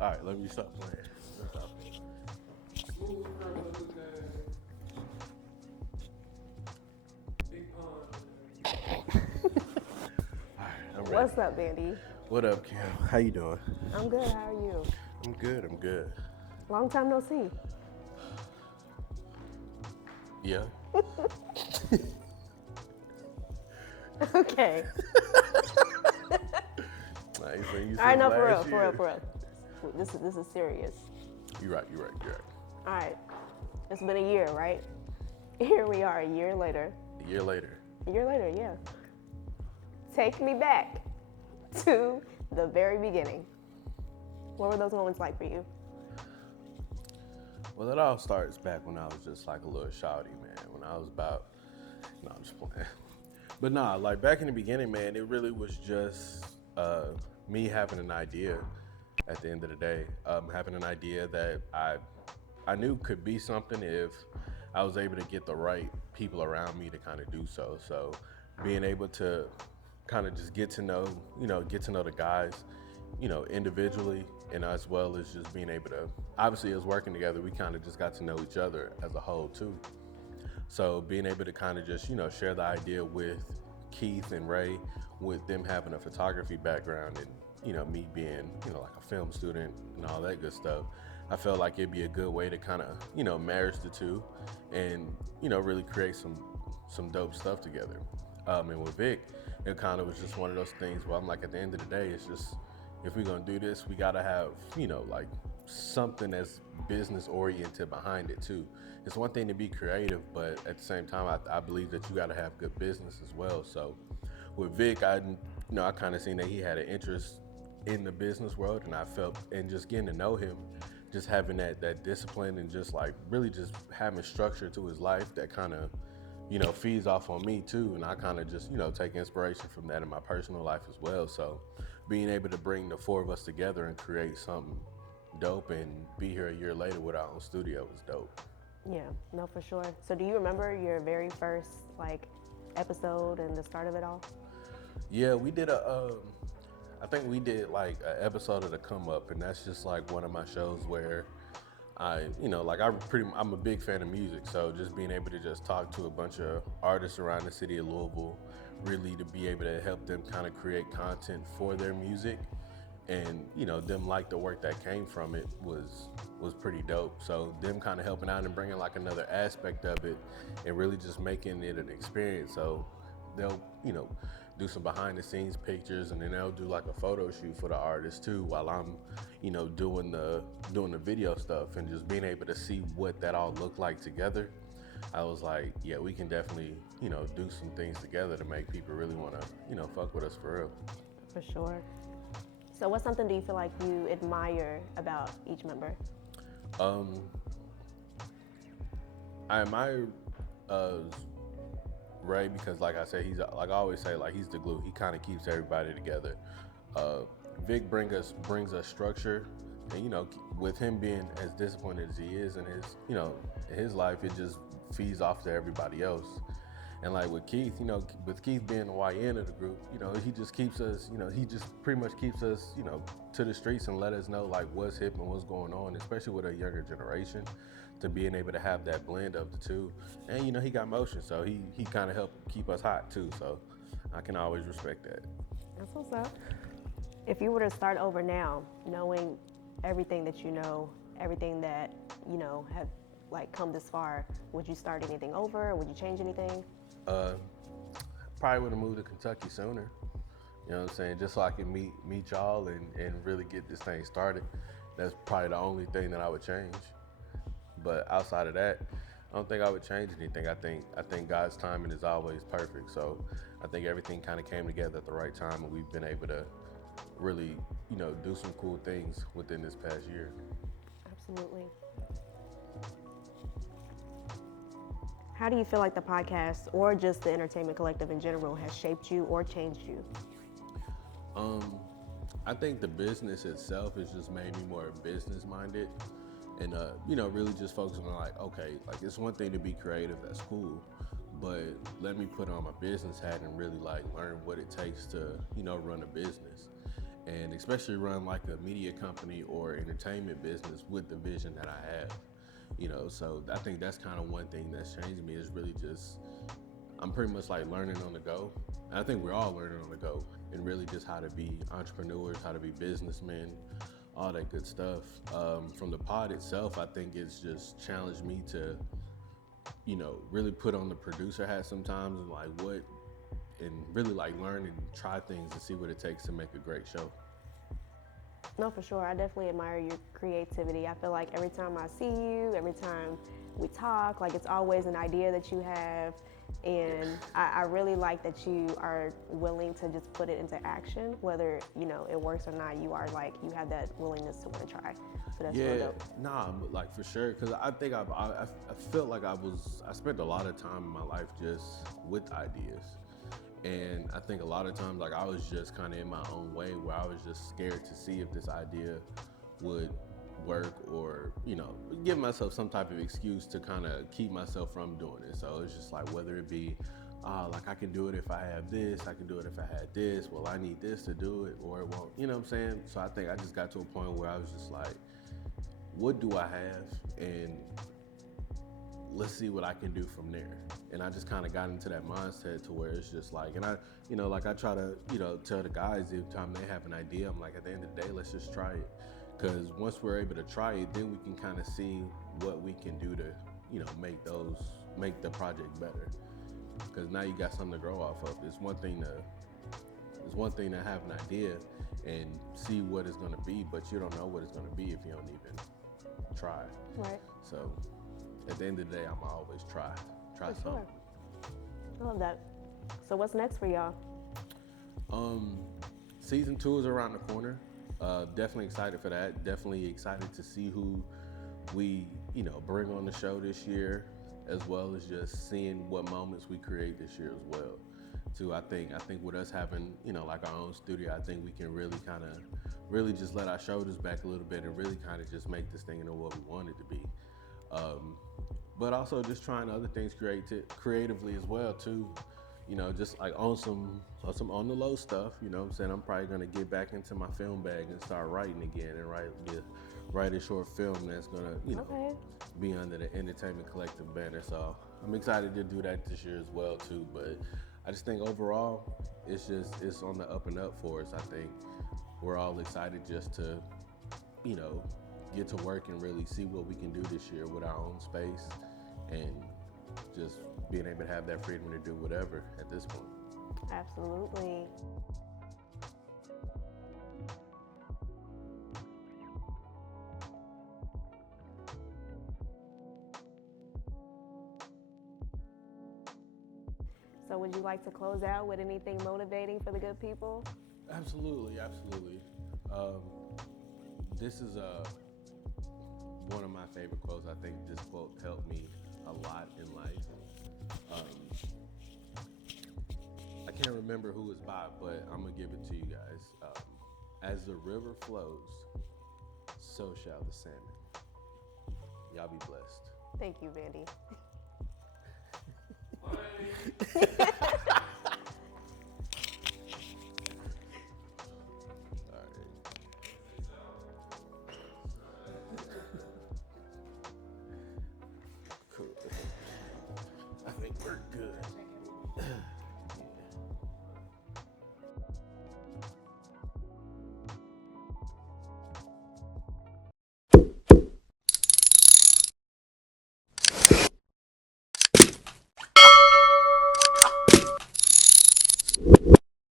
All right, let me stop playing. Let's stop playing. All right, I'm ready. What's up, Bandy? What up, Kim? How you doing? I'm good. How are you? I'm good. I'm good. Long time no see. Yeah. Okay. I ain't seen you All right, since no, for real, last for real, year. for real. This is serious. You're right. You're right. You're right. All right. It's been a year, right? Here we are, a year later. A year later. A year later, yeah. Take me back to the very beginning. What were those moments like for you? Well, it all starts back when I was just like a little shawty, man. When I was about, no, I'm just playing. But nah, like back in the beginning, man, it really was just me having an idea. At the end of the day, having an idea that I knew could be something if I was able to get the right people around me to kind of do so. So being able to kind of just get to know the guys, individually, and as well as just being able to, obviously, as working together, we kind of just got to know each other as a whole too. So being able to kind of just, share the idea with Keith and Ray, with them having a photography background and, me being, like a film student and all that good stuff, I felt like it'd be a good way to kind of, marriage the two and, really create some dope stuff together. And with Vic, it kind of was just one of those things where I'm like, at the end of the day, it's just, if we're gonna do this, we gotta have, like something that's business oriented behind it too. It's one thing to be creative, but at the same time, I believe that you gotta have good business as well. So with Vic, I kind of seen that he had an interest in the business world, and I felt, and just getting to know him, just having that discipline and just like really just having structure to his life that kind of feeds off on me too, and I kind of just take inspiration from that in my personal life as well. So being able to bring the four of us together and create something dope and be here a year later with our own studio was dope. Yeah, no, for sure. So do you remember your very first episode and the start of it all? Yeah, we did I think we did like an episode of the Come Up, and that's just like one of my shows where I'm a big fan of music, so just being able to just talk to a bunch of artists around the city of Louisville, really to be able to help them kind of create content for their music, and them like the work that came from it was pretty dope. So them kind of helping out and bringing like another aspect of it, and really just making it an experience. So they'll do some behind the scenes pictures, and then they'll do like a photo shoot for the artist too while I'm doing the video stuff, and just being able to see what that all looked like together. I was like, yeah, we can definitely do some things together to make people really want to fuck with us for real. For sure. So what's something do you feel like you admire about each member? um I admire uh Ray, because like I said, he's like I always say, like he's the glue. He kind of keeps everybody together. Uh, Vic brings us structure, and with him being as disciplined as he is in his in his life, it just feeds off to everybody else. And like with Keith, with Keith being the YN of the group, he just keeps us, he just pretty much keeps us, to the streets and let us know like what's hip and what's going on, especially with a younger generation, to being able to have that blend of the two. And he got motion, so he kind of helped keep us hot too. So I can always respect that. That's what's up. If you were to start over now, knowing everything that you know, everything that have come this far, would you start anything over? Would you change anything? Uh, Probably would have moved to Kentucky sooner. You know what I'm saying? Just so I can meet y'all and really get this thing started. That's probably the only thing that I would change. But outside of that, I don't think I would change anything. I think God's timing is always perfect. So I think everything kind of came together at the right time, and we've been able to really, do some cool things within this past year. Absolutely. How do you feel like the podcast or just the entertainment collective in general has shaped you or changed you? I think the business itself has just made me more business minded, and really just focusing on like, okay, like it's one thing to be creative, that's cool, but let me put on my business hat and really like learn what it takes to run a business. and especially run like a media company or entertainment business with the vision that I have. So I think that's kind of one thing that's changed me is really just I'm pretty much like learning on the go. And I think we're all learning on the go, and really just how to be entrepreneurs, how to be businessmen, all that good stuff. From the pod itself, I think it's just challenged me to, really put on the producer hat sometimes and and really like learn and try things and see what it takes to make a great show. No, for sure. I definitely admire your creativity. I feel like every time I see you, every time we talk, like it's always an idea that you have. And I really like that you are willing to just put it into action, whether, it works or not, you have that willingness to want to try. So that's real dope. Nah, but like for sure, because I think I felt like I spent a lot of time in my life just with ideas. And I think a lot of times, like I was just kind of in my own way where I was just scared to see if this idea would work or, give myself some type of excuse to kind of keep myself from doing it. So it's just like, whether it be, like I can do it if I have this, I can do it if I had this, well, I need this to do it or it won't, you know what I'm saying? So I think I just got to a point where I was just like, what do I have? And let's see what I can do from there. And I just kind of got into that mindset to where it's just like, and I, like I try to, tell the guys every time they have an idea, I'm like, at the end of the day, let's just try it. Because once we're able to try it, then we can kind of see what we can do to, make the project better. Because now you got something to grow off of. It's one thing to have an idea and see what it's going to be, but you don't know what it's going to be if you don't even try. Right. So at the end of the day, I'm always try For something. sure. I love that. So what's next for y'all? Season 2 is around the corner. Definitely excited for that. Definitely excited to see who we, bring on the show this year, as well as just seeing what moments we create this year as well. Too, I think with us having, like our own studio, I think we can really just let our shoulders back a little bit and really kind of just make this thing into what we want it to be. But also just trying other things creatively as well too. Just like on some on the low stuff, what I'm saying? I'm probably gonna get back into my film bag and start writing again and write a short film that's gonna, Okay. be under the Entertainment Collective banner. So I'm excited to do that this year as well too. But I just think overall, it's on the up and up for us. I think we're all excited just to, get to work and really see what we can do this year with our own space and just being able to have that freedom to do whatever at this point. Absolutely. So would you like to close out with anything motivating for the good people? Absolutely. This is one of my favorite quotes. I think this quote helped me a lot in life. I can't remember who it's by, but I'm gonna give it to you guys. As the river flows, so shall the salmon. Y'all be blessed. Thank you, Bandy.